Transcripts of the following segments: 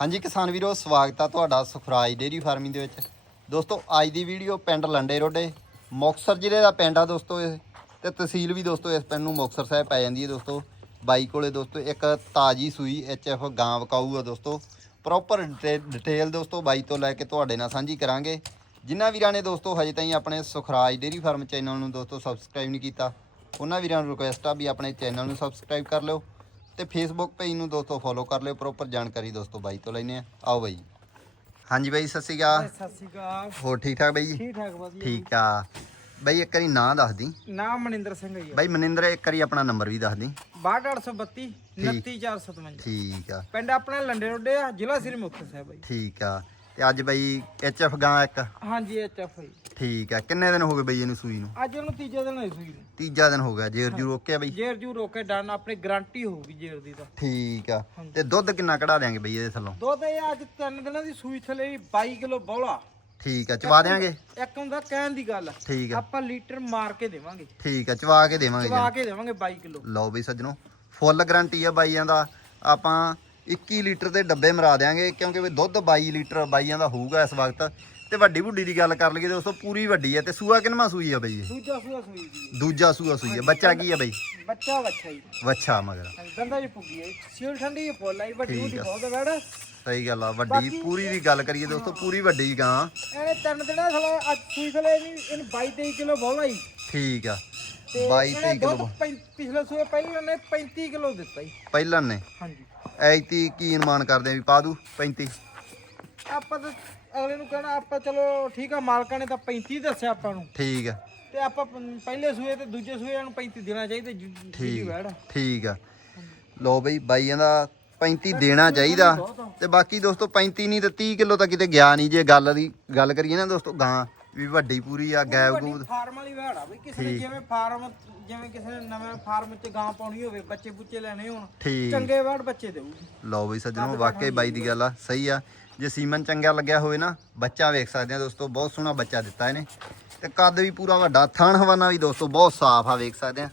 ਹਾਂਜੀ ਕਿਸਾਨ ਵੀਰੋ, ਸਵਾਗਤ ਆ ਤੁਹਾਡਾ ਸੁਖਰਾਜ ਡੇਰੀ ਫਾਰਮਿੰਗ ਦੇ ਵਿੱਚ। ਦੋਸਤੋ, ਅੱਜ ਦੀ ਵੀਡੀਓ ਪਿੰਡ ਲੰਡੇ ਰੋਡੇ, ਮੁਕਤਸਰ ਜ਼ਿਲ੍ਹੇ ਦਾ ਪਿੰਡ ਆ ਦੋਸਤੋ ਇਹ, ਤੇ ਤਹਿਸੀਲ ਵੀ ਦੋਸਤੋ ਇਸ ਪਿੰਡ ਨੂੰ ਮੁਕਤਸਰ ਸਾਹਿਬ ਪੈ ਜਾਂਦੀ ਹੈ ਦੋਸਤੋ। ਬਾਈ ਕੋਲੇ ਦੋਸਤੋ ਇੱਕ ਤਾਜੀ ਸੂਈ ਐਚਐਫ ਗਾਂ ਵਕਾਊ ਆ ਦੋਸਤੋ। ਪ੍ਰੋਪਰ ਡਿਟੇਲ ਦੋਸਤੋ ਬਾਈ ਤੋਂ ਲੈ ਕੇ ਤੁਹਾਡੇ ਨਾਲ ਸਾਂਝੀ ਕਰਾਂਗੇ। ਜਿਨ੍ਹਾਂ ਵੀਰਾਂ ਨੇ ਦੋਸਤੋ ਹਜੇ ਤਾਈਂ ਆਪਣੇ ਸੁਖਰਾਜ ਡੇਰੀ ਫਾਰਮ ਚੈਨਲ ਨੂੰ ਦੋਸਤੋ ਸਬਸਕ੍ਰਾਈਬ ਨਹੀਂ ਕੀਤਾ, ਉਹਨਾਂ ਵੀਰਾਂ ਨੂੰ ਰਿਕੁਐਸਟ ਆ ਵੀ ਆਪਣੇ ਚੈਨਲ ਨੂੰ ਸਬਸਕ੍ਰਾਈਬ ਕਰ ਲਿਓ। ਤੇ ਫੇਸਬੁੱਕ ਪੇਜ ਨੂੰ ਦੋਸਤੋ ਫੋਲੋ ਕਰ ਲਿਓ ਪ੍ਰੋਪਰ ਜਾਣਕਾਰੀ ਦੋਸਤੋ ਬਾਈ ਤੋਂ ਲੈਨੇ ਆ ਆਓ ਬਾਈ। ਹਾਂਜੀ ਬਾਈ ਸਤਿ ਸ਼੍ਰੀ ਅਕਾਲ। ਸਤਿ ਸ਼੍ਰੀ ਅਕਾਲ। ਹੋਰ ਠੀਕ ਠਾਕ ਬਾਈ? ਜੀ ਠੀਕ ਠਾਕ ਵਧੀਆ। ਠੀਕ ਆ। ਬਾਈ ਇੱਕ ਵਾਰੀ ਨਾਂ ਦੱਸ ਦੀ। ਨਾਮ ਮਨਿੰਦਰ ਸਿੰਘ ਆ ਬਾਈ ਮਨਿੰਦਰ ਇੱਕ ਵਾਰੀ ਆਪਣਾ ਨੰਬਰ ਵੀ ਦੱਸ ਦੀ। 62832 29457 ਠੀਕ। ਆ। ਪਿੰਡ ਆਪਣਾ ਲੰਡੇ ਰੋਡੇ ਆ ਜ਼ਿਲ੍ਹਾ ਸ੍ਰੀ ਮੁਕਤਸਰ ਸਾਹਿਬ ਜੀ ਠੀਕ ਆ। ਤੇ ਅੱਜ ਬਾਈ ਐਚਐਫ ਗਾਂ ਇੱਕ? ਹਾਂਜੀ ਐਚ ਐਫ ਆਈ ਠੀਕ ਆ। ਕਿੰਨੇ ਦਿਨ ਹੋ ਗਏ ਬਾਈ ਇਹਨੂੰ ਸੂਈ ਨੂੰ? ਅੱਜ ਉਹਨੂੰ ਤੀਜੇ ਦਿਨ ਹੋਈ ਸੂਈ ਨੂੰ। ਤੀਜਾ ਦਿਨ ਹੋ ਗਿਆ ਜੇਰ ਜੂ ਰੋਕਿਆ ਬਾਈ? ਜੇਰ ਜੂ ਰੋਕੇ ਡਨ ਆਪਣੀ ਗਾਰੰਟੀ ਹੋਊਗੀ ਜੇਰ ਦੀ ਤਾਂ। ਠੀਕ ਆ। ਤੇ ਦੁੱਧ ਕਿੰਨਾ ਕਢਾ ਦਿਆਂਗੇ ਬਈ ਇਹਦੇ ਥੱਲੋਂ? ਦੁੱਧ ਇਹ ਅੱਜ ਤਿੰਨ ਦਿਨਾਂ ਦੀ ਸੂਈ ਥਲੇ 22 ਕਿਲੋ ਬੌਲਾ। ਠੀਕ ਆ ਚਵਾ ਦਿਆਂਗੇ? ਇੱਕ ਹੁੰਦਾ ਕਹਿਣ ਦੀ ਗੱਲ ਠੀਕ ਆ। ਆਪਾਂ ਲੀਟਰ ਮਾਰ ਕੇ ਦੇਵਾਂਗੇ। ਠੀਕ ਆ ਚਵਾ ਕੇ ਦੇਵਾਂਗੇ ਚਵਾ ਕੇ ਦੇਵਾਂਗੇ 22 ਕਿਲੋ। ਲਓ ਬਈ ਸੱਜਣੋ ਫੁੱਲ ਗਾਰੰਟੀ ਆ ਬਾਈਆਂ ਦਾ। ਆਪਾਂ 21 ਲੀਟਰ ਦੇ ਡੱਬੇ ਮਰਾ ਦਿਆਂਗੇ ਕਿਉਂਕਿ ਵੀ ਦੁੱਧ 22 ਲੀਟਰ ਬਾਈਆਂ ਦਾ ਹੋਊਗਾ ਇਸ ਵਕਤ। ਤੇ ਵੱਡੀ ਬੁੱਢੀ ਦੀ ਗੱਲ ਕਰ ਲਈਏ ਦੋਸਤੋ ਪੂਰੀ ਵੱਡੀ ਹੈ ਤੇ ਸੂਆ ਕਿੰਨਵਾਂ ਸੂਈ ਆ ਬਈ? ਇਹ? ਦੂਜਾ ਸੂਆ ਸੂਈ ਦੀ ਦੂਜਾ ਸੂਆ ਸੂਈ ਬੱਚਾ ਕੀ ਆ ਬਈ? ਬੱਚਾ ਬੱਚਾ ਹੀ ਵੱਛਾ ਮਗਰ। ਦੰਦਾ ਜੀ ਪੁੱਗੀ ਹੈ ਸੀਲ ਠੰਡੀ ਪੋਲ ਆਈ ਵੱਡੀ ਠੀਕ ਵੱਡੀ ਆ। ਬਹੁਤ ਵੜ ਸਹੀ ਗੱਲ ਆ ਵੱਡੀ ਪੂਰੀ ਦੀ ਗੱਲ ਕਰੀਏ ਦੋਸਤੋ ਪੂਰੀ ਵੱਡੀ ਗਾਂ। ਇਹਨੇ ਤਿੰਨ ਦਿਨਾਂ ਥਲੇ ਅੱਜ ਸੂਈ ਥਲੇ ਇਹਨੂੰ ਇਹਨੂੰ 22 23 ਕਿਲੋ ਹੀ ਠੀਕ ਆ। ਤੇ 22 ਇਹਨੇ 23 ਕਿਲੋ ਪਿਛਲੇ ਸੂਏ ਪਹਿਲਾਂ ਨੇ 35 ਕਿਲੋ ਦਿੱਤਾ ਹੀ ਪਹਿਲਾਂ ਨੇ? ਹਾਂਜੀ। ਐਤੀ ਕੀ ਅਨੁਮਾਨ ਕਰਦੇ ਆ ਵੀ ਪਾ ਦੂ? 35 ਆਪਾਂ ਤਾਂ ਅਗਲੇ ਨੂੰ ਕਹਿਣਾ ਆਪਾਂ ਚਲੋ ਠੀਕ ਆ ਮਾਲਕਾਂ ਨੇ ਤਾਂ 35 ਦੱਸਿਆ ਆਪਾਂ ਨੂੰ। ਠੀਕ ਆ। ਤੇ ਆਪਾਂ ਪ- ਪਹਿਲੇ ਸੂਏ ਤੇ ਦੂਜੇ ਸੂਏ ਨੂੰ 35 ਦੇਣਾ ਚਾਹੀਦਾ ਜੀ ਠੀਕ ਵੜ ਠੀਕ ਆ। ਲੋ ਬਈ ਬਾਈਆਂ ਦਾ 35 ਦੇਣਾ ਚਾਹੀਦਾ। ਤੇ ਬਾਕੀ ਦੋਸਤੋ 35 ਨਹੀਂ ਤੇ 30 ਕਿਲੋ ਤਾਂ ਕਿਤੇ ਗਿਆ ਨਹੀਂ ਜੇ ਗੱਲ ਦੀ ਗੱਲ ਕਰੀਏ ਨਾ ਦੋਸਤੋ ਗਾਂ ਵੀ ਵੱਡੀ ਪੂਰੀ ਆ ਗੈਬ ਗੂਬ। ਫਾਰਮ ਵਾਲੀ ਵੜ ਆ ਵੀ ਕਿਸੇ ਨੇ ਜਿਵੇਂ ਫਾਰਮ ਜਿਵੇਂ ਕਿਸੇ ਨੇ ਨਵੇਂ ਫਾਰਮ 'ਚ ਗਾਂ ਪਾਉਣੀ ਹੋਵੇ ਬੱਚੇ ਬੁੱਚੇ ਲੈਣੇ ਹੋਣ ਠੀਕ। ਚੰਗੇ ਵੜ ਬੱਚੇ ਦੇਊਗੀ। ਲਓ ਬਈ ਸੱਜਣੋ ਵਾਕਈ ਬਾਈ ਦੀ ਗੱਲ ਆ ਸਹੀ ਆ। ਜੇ ਸੀਮਨ ਚੰਗਾ ਲੱਗਿਆ ਹੋਵੇ ਨਾ ਬੱਚਾ ਵੇਖ ਸਕਦੇ ਆ ਦੋਸਤੋ ਬਹੁਤ ਸੋਹਣਾ ਬੱਚਾ ਦਿੱਤਾ ਇਹਨੇ। ਤੇ ਕੱਦ ਵੀ ਪੂਰਾ ਵੱਡਾ ਥਣ ਹਵਾਨਾ ਵੀ ਦੋਸਤੋ ਬਹੁਤ ਸਾਫ਼ ਆ ਵੇਖ ਸਕਦੇ ਆ।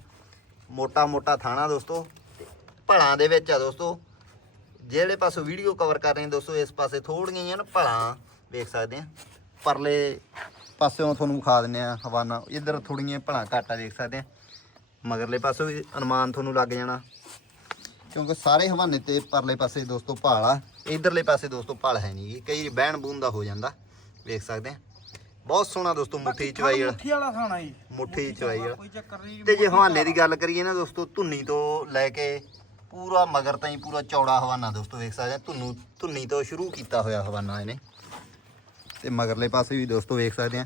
ਮੋਟਾ ਮੋਟਾ ਥਾਣਾ ਦੋਸਤੋ ਭਲਾਂ ਦੇ ਵਿੱਚ ਆ ਦੋਸਤੋ। ਜਿਹੜੇ ਪਾਸੋਂ ਵੀਡੀਓ ਕਵਰ ਕਰ ਰਹੇ ਦੋਸਤੋ ਇਸ ਪਾਸੇ ਥੋੜੀਆਂ ਜਿਹੀਆਂ ਨਾ ਭਲਾਂ ਵੇਖ ਸਕਦੇ ਆ। ਪਰਲੇ ਪਾਸਿਓਂ ਤੁਹਾਨੂੰ ਵਿਖਾ ਦਿੰਨੇ ਆ ਹਵਾਨਾ। ਇੱਧਰ ਥੋੜੀਆਂ ਭਲਾਂ ਘੱਟ ਵੇਖ ਸਕਦੇ ਆ। ਮਗਰਲੇ ਪਾਸੋਂ ਵੀ ਅਨੁਮਾਨ ਤੁਹਾਨੂੰ ਲੱਗ ਜਾਣਾ। ਕਿਉਂਕਿ ਸਾਰੇ ਹਵਾਨੇ ਤੇ ਪਰਲੇ ਪਾਸੇ ਦੋਸਤੋ ਭਾਲ ਆ। ਇਧਰਲੇ ਪਾਸੇ ਦੋਸਤੋ ਭਾਲ ਹੈ ਨਹੀਂ ਕਈ ਬਹਿਣ ਬੂਨ ਦਾ ਹੋ ਜਾਂਦਾ। ਵੇਖ ਸਕਦੇ ਆ। ਬਹੁਤ ਸੋਹਣਾ ਦੋਸਤੋ ਮੁੱਠੀ ਚਵਾਈ ਵਾਲਾ। ਮੁੱਠੀ ਵਾਲਾ ਖਾਣਾ ਜੀ। ਮੁੱਠੀ ਚਵਾਈ ਵਾਲਾ। ਤੇ ਜੇ ਹਵਾਨੇ ਦੀ ਗੱਲ ਕਰੀਏ ਨਾ ਦੋਸਤੋ ਧੁੰਨੀ ਤੋਂ ਲੈ ਕੇ ਪੂਰਾ ਮਗਰ ਤਾਈਂ ਪੂਰਾ ਚੌੜਾ ਹਵਾਨਾ ਦੋਸਤੋ ਵੇਖ ਸਕਦੇ ਆ। ਧੁੰਨੂ ਧੁੰਨੀ ਤੋਂ ਸ਼ੁਰੂ ਕੀਤਾ ਹੋਇਆ ਹਵਾਨਾ ਇਹਨੇ। ਤੇ ਮਗਰਲੇ ਪਾਸੇ ਵੀ ਦੋਸਤੋ ਵੇਖ ਸਕਦੇ ਆ।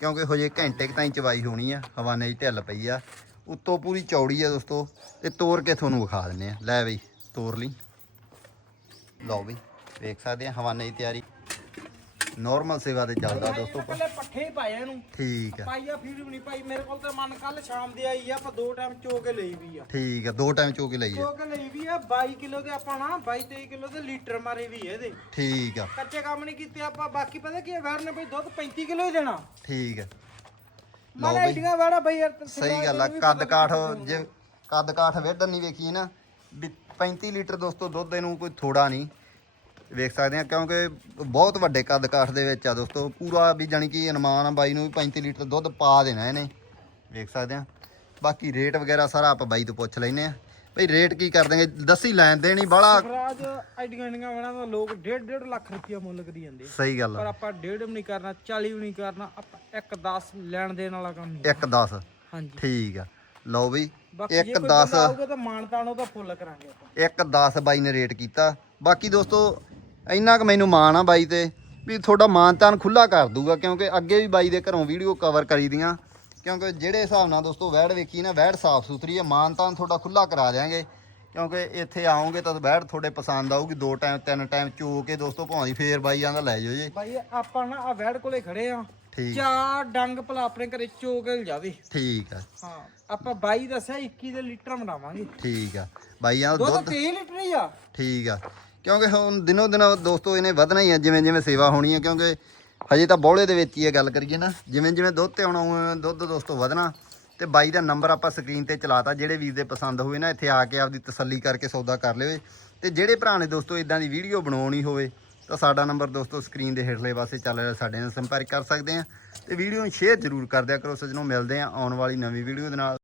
ਕਿਉਂਕਿ ਹਜੇ ਘੰਟੇ ਕੁ ਤਾਈਂ ਚਵਾਈ ਹੋਣੀ ਆ ਹਵਾਨੇ ਦੀ ਢਿੱਲ ਪਈ ਆ। ਉੱਤੋਂ ਪੂਰੀ ਚੌੜੀ ਆ ਦੋਸਤੋ, ਤੇ ਤੋੜ ਕੇ ਤੁਹਾਨੂੰ ਵਿਖਾ ਦਿੰਨੇ ਆ। ਲੈ ਬਈ ਤੋੜ ਲਈ। ਲਓ ਬਈ, ਵੇਖ ਸਕਦੇ ਆ ਹਵਾਨੇ ਦੀ ਤਿਆਰੀ। ਨਾਰਮਲ ਸੇਵਾ ਤੇ ਚੱਲਦਾ ਦੋਸਤੋ ਪਹਿਲੇ ਪੱਠੇ ਹੀ ਪਾਏ ਇਹਨੂੰ। ਠੀਕ ਆ। ਪਾਈਆ ਫਿਰ ਵੀ ਨਹੀਂ ਪਾਈ। ਮੇਰੇ ਕੋਲ ਤਾਂ ਮਨ ਕੱਲ ਸ਼ਾਮ ਦੇ ਆਈ ਆ ਆਪਾਂ ਦੋ ਟਾਈਮ ਚੋ ਕੇ ਲਈ ਵੀ ਆ। ਠੀਕ ਆ ਦੋ ਟਾਈਮ ਚੋ ਕੇ ਲਈ ਆ। ਚੋ ਕੇ ਲਈ ਵੀ ਆ 22 ਕਿਲੋ ਦੇ ਆਪਾਂ ਨਾ 22 23 ਕਿਲੋ ਦੇ ਲੀਟਰ ਮਾਰੇ ਵੀ ਇਹਦੇ। ਠੀਕ ਆ। ਕੱਚੇ ਕੰਮ ਨਹੀਂ ਕੀਤੇ ਆਪਾਂ ਬਾਕੀ ਪਤਾ ਕੀ ਵੈਰ ਨੇ ਬਈ ਦੁੱਧ 35 ਕਿਲੋ ਹੀ ਦੇਣਾ। ਠੀਕ ਆ। ਮਨ ਆਈਡੀਆਂ ਵਾੜਾ ਬਈ ਸਹੀ ਗੱਲ ਆ ਕੱਦ ਕਾਠ ਜੇ ਕੱਦ ਕਾਠ ਵੇਡਣ ਨਹੀਂ ਵੇਖੀ ਨਾ ਵੀ 35 ਲੀਟਰ ਦੋਸਤੋ ਦੁੱਧ ਇਹਨੂੰ ਕੋਈ ਥੋੜਾ ਨਹੀਂ ਵੇਖ ਸਕਦੇ ਆ ਕਿਉਂਕਿ ਬਹੁਤ ਵੱਡੇ ਕੱਦ ਕਾਠ ਦੇ ਵਿੱਚ ਆ ਦੋਸਤੋ ਪੂਰਾ ਵੀ ਜਾਣੀ ਕਿ ਅਨੁਮਾਨ ਆ ਬਾਈ ਨੂੰ ਵੀ 35 ਲੀਟਰ ਦੁੱਧ ਪਾ ਦੇਣਾ ਇਹਨੇ। ਵੇਖ ਸਕਦੇ ਆ ਬਾਕੀ ਰੇਟ ਵਗੈਰਾ ਸਾਰਾ ਆਪਾਂ ਬਾਈ ਤੋਂ ਪੁੱਛ ਲੈਨੇ ਆ ਬਈ ਰੇਟ ਕੀ ਕਰ ਦੇਂਗੇ ਦੱਸੀ ਲੈਣ ਦੇਣ ਹੀ ਬਾਹਲਾ ਰਾਜ ਆਈਡੀਆਂ ਆਈਡੀਆਂ ਵਾਲਾ ਤਾਂ ਲੋਕ 1.5 1.5 ਲੱਖ ਰੁਪਇਆ ਮੁੱਲ ਕਰੀ ਜਾਂਦੇ। ਸਹੀ ਗੱਲ ਪਰ ਆਪਾਂ 1.5 ਵੀ ਨਹੀਂ ਕਰਨਾ 40 ਵੀ ਨਹੀਂ ਕਰਨਾ ਆਪਾਂ 1 10 ਲੈਣ ਦੇਣ ਵਾਲਾ ਕੰਮ ਨਹੀਂ। ਇੱਕ 10 ਹਾਂਜੀ। ਠੀਕ ਆ। ਲਓ ਬਈ ਬਾਕੀ ਜੇ ਇੱਕ ਕੋਈ 10 ਬੰਦਾ ਆਊਗਾ ਤਾਂ ਮਾਨਤਾਨ ਉਹਦਾ ਫੁੱਲ ਕਰਾਂਗੇ ਆਪਾਂ। ਇੱਕ 10 ਬਾਈ ਨੇ ਰੇਟ ਕੀਤਾ। ਬਾਕੀ ਦੋਸਤੋ ਇੰਨਾ ਕੁ ਮੈਨੂੰ ਮਾਣ ਆ ਬਾਈ ਤੇ ਵੀ ਤੁਹਾਡਾ ਮਾਨਤਾਨ ਖੁੱਲਾ ਕਰ ਦੂਗਾ ਕਿਉਂਕਿ ਅੱਗੇ ਵੀ ਬਾਈ ਦੇ ਘਰੋਂ ਵੀਡੀਓ ਕਵਰ ਕਰੀ ਦੀਆਂ। ਕਿਉਂਕਿ ਜਿਹੜੇ ਹਿਸਾਬ ਨਾਲ ਦੋਸਤੋ ਵੈੜ ਵੇਖੀ ਨਾ ਵੈੜ ਸਾਫ਼ ਸੁਥਰੀ ਹੈ ਮਾਨਤਾਨ ਤੁਹਾਡਾ ਖੁੱਲਾ ਕਰਾ ਦਿਆਂਗੇ। ਕਿਉਂਕਿ ਇੱਥੇ ਆਓਗੇ ਤਾਂ ਵੈੜ ਤੁਹਾਡੇ ਪਸੰਦ ਆਊਗੀ ਦੋ ਟਾਈਮ ਤਿੰਨ ਟਾਈਮ ਚੋ ਕੇ ਦੋਸਤੋ ਭਾਵੇਂ ਫੇਰ ਬਾਈ ਆਂਦਾ ਲੈ ਜਾਓ ਜੀ। ਭਾਈ ਆਪਾਂ ਨਾ ਆ ਵੈੜ ਕੋਲੇ ਖੜੇ ਆ। ਠੀਕ। ਚਾਰ ਡੰਗ ਭਲਾ ਆਪਣੇ ਘਰੇ ਚੋਕ ਜਾਵੇ ਠੀਕ ਆ। ਹਾਂ ਆਪਾਂ 22 ਦੱਸਿਆ 21 ਦੇ ਲੀਟਰ ਬਣਾਵਾਂਗੇ ਠੀਕ ਆ। ਬਾਈ ਆਂਦਾ ਦੁੱਧ ਦੁੱਧ 23 ਲੀਟਰ ਹੀ ਆ। ਠੀਕ ਆ। ਕਿਉਂਕਿ ਹੁਣ ਦਿਨੋ ਦਿਨ ਦੋਸਤੋ ਇਹਨੇ ਵਧਣਾ ਹੀ ਆ, ਜਿਵੇਂ ਜਿਵੇਂ ਸੇਵਾ ਹੋਣੀ ਹੈ ਕਿਉਂਕਿ ਹਜੇ ਤਾਂ ਬੋਲੇ ਦੇ ਵਿੱਚ ਹੀ ਇਹ ਗੱਲ ਕਰੀਏ ਨਾ, ਜਿਵੇਂ ਜਿਵੇਂ ਦੁੱਧ ਤੇ ਆਉਣਾ ਉਵੇਂ ਦੁੱਧ ਦੋਸਤੋ ਵਧਣਾ, ਤੇ ਬਾਈ ਦਾ ਨੰਬਰ ਆਪਾਂ ਸਕਰੀਨ ਤੇ ਚਲਾਤਾ ਜਿਹੜੇ ਵੀਰ ਦੇ ਪਸੰਦ ਹੋਵੇ ਨਾ, ਇੱਥੇ ਆ ਕੇ ਆਪਦੀ ਤਸੱਲੀ ਕਰਕੇ ਸੌਦਾ ਕਰ ਲਿਓ ਤੇ ਜਿਹੜੇ ਭਰਾ ਨੇ ਦੋਸਤੋ ਇਦਾਂ ਦੀ ਵੀਡੀਓ ਬਣਾਉਣੀ ਹੋਵੇ, ਤਾਂ ਸਾਡਾ ਨੰਬਰ ਦੋਸਤੋ ਸਕਰੀਨ ਦੇ ਹੇਠਲੇ ਪਾਸੇ ਚੱਲ ਰਿਹਾ, ਸਾਡੇ ਨਾਲ ਸੰਪਰਕ ਕਰ ਸਕਦੇ ਆ, ਤੇ ਵੀਡੀਓ ਨੂੰ ਸ਼ੇਅਰ ਜ਼ਰੂਰ ਕਰ ਦਿਆ ਕਰੋ, ਸੱਜਣੋ, ਮਿਲਦੇ ਆ ਆਉਣ ਵਾਲੀ ਨਵੀਂ ਵੀਡੀਓ ਦੇ ਨਾਲ।